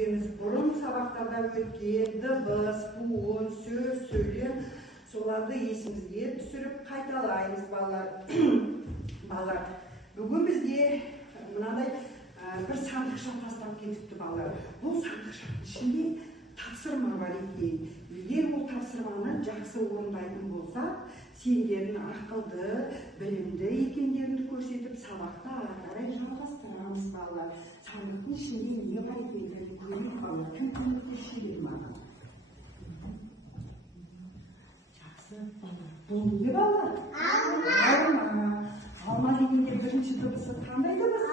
түземіз. Бұрын сабақтарда өткен дыбыс, буын, сөз, сөйлем, соларды есімізге түсіріп қайталаймыз, балалар. Балалар, бүгін бізде мынадай бір сандықша тастап кетіпті, балалар. Бұл сандықшаның ішінде тапсырма бар екен. Егер ол тапсырманы жақсы орындайтын болса, сендердің ақылды, білімді екендеріңді көрсетіп, сабақты ары қарай жалғастырамыз, балалар. Сандықтың ішінде не бар екендігін көрейік, балалар. Кім көмектесшілер маған? Жақсы, балалар. Бұл не, балалар? Алма. Алма дегенде бірінші дыбысы қандай дыбыс?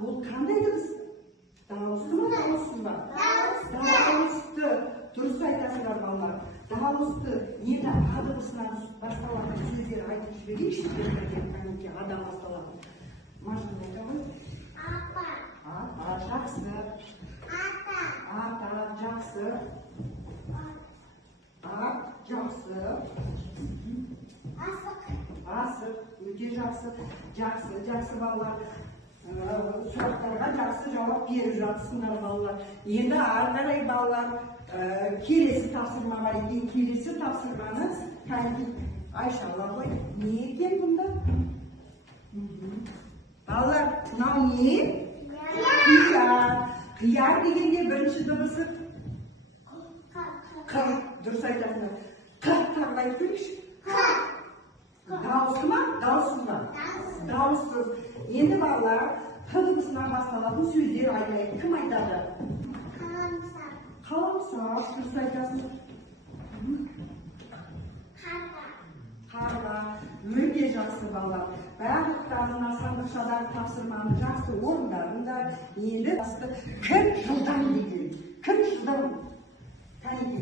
Бұл қандай дыбыс? Дауысты ма, дауыссыз ба? Дауысты. Дұрыс айтасыңдар, балалар. Дауысты. Енді А дыбысынан басталатын сөздер айтып жіберейікші, бірге Адан басталатын. Машина айта ғой. Апа. Апа, жақсы. Ата, жақсы. Ат, жақсы. Асық, өте жақсы. Жақсы балалар. Сұрақтарға жақсы жауап беріп жатсыңдар, балалар. Енді ары қарай, балалар, келесі тапсырма бар екен. Келесі тапсырманы Айшалар ғой. Не екен бұнда? Балалар, мынау не? Қияр. Қияр дегенде бірінші дыбысы Қ. Дұрыс айтасыңдар. Қ тағы айтып көрейікші. Дауысты ма? Дауыссыз ба? Дауыссыз. Енді балалар, Қ дыбысынан басталатын сөздер айтайық. Кім айтады? Қаламсап. Қаламсап. Дұрыс айтасың. Қарға. Өте жақсы, балалар. Барлықтарына сандықшадағы тапсырманы жақсы орындадыңдар. Енді кім жылдам деген. Кім жылдам? Кәнеке.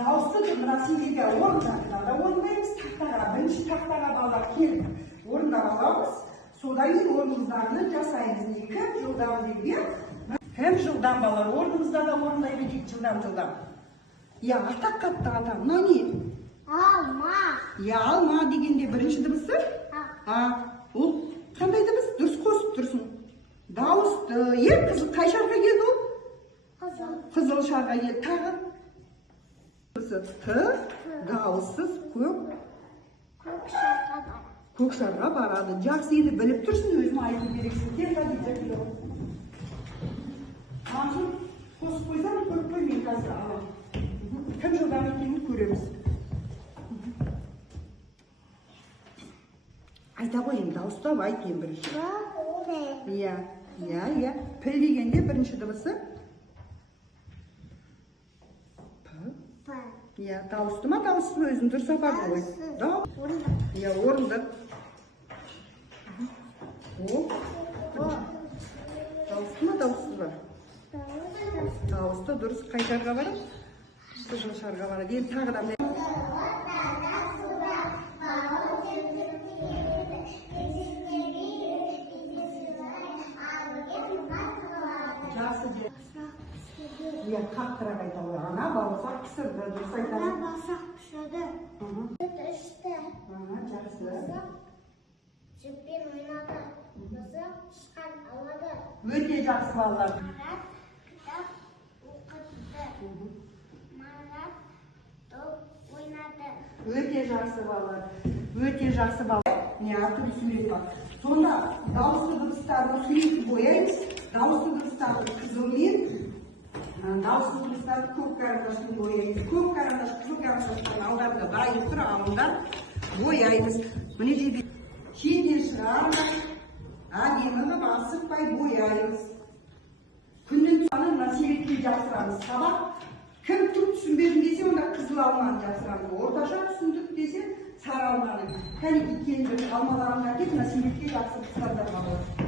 Дауысты мына сендерге орындадыңдар да орындаймыз тақтаға. Бірінші тақтаға, балалар, келіп орындап аламыз. Содан кейін орнымыздарны жасаймыз. Кім жылдам деген? Кім жылдам, балалар? Орнымызда да орындай берейік жылдам. Атақ қатты атам. Мынау не? Алма. Алма дегенде бірінші дыбысы? Ол қандай дыбыс? Дұрыс қосып тұрсын. Дауысты. Қызыл қай шарға келді ол? Қызыл шарға келді. Тағы? Т, дауыссыз, көк шарға барады. Жақсы, еді біліп тұрсын, өзім айтып берексің. Кел, қадейді. Мағын қосып қойсам, көріп қой, мен қазір алам. Кім жылдам екенін көреміз. Айта қойын, дауыстап айткен бірінші. Піл дегенде бірінші дыбысы? Дауысты ма, дауыссыз ба? Өзін дұрыс апарды ғой. Орындық. Дауысты ма, дауыссыз ба? Дауысты, дұрыс. Қай шарға барады? Қызыл шарға барады. Енді тағыдан қаттырақ айта ғой. Ана бауырсақ пісірді, дұрыс айтады. Ана бауырсақ пісірді. Сүт ішті. Жақсы. Жіппен ойнады. Бұзық тышқан алады. Өте жақсы, балалар. Марат кітап оқыды. Марат топ ойнады. Өте жақсы, балалар. Өте жақсы, балалар. Әртүрлі сурет бар. Сонда дауысты дыбыстарды суретті бояймыз. Дауысты дыбыстарды қызылмен, дауысты дыбыстарды көк карандашпен бояймыз. Көк карандаш, қызыл карандаштан алдарында байып тұр, алындар бояймыз. Міне жерде шетен шығармыз, әдемі қып асықпай бояймыз. Күннен соңы мына себепке жақсырамыз. Сабақ кім түк түсінбедім десе, онда қызыл алманы жақсырамыз. Орташа түсіндік десе, сары алманы. Кәнеке келді, алмаларымды әкеп, мына себепке жақсы тұстардар болады.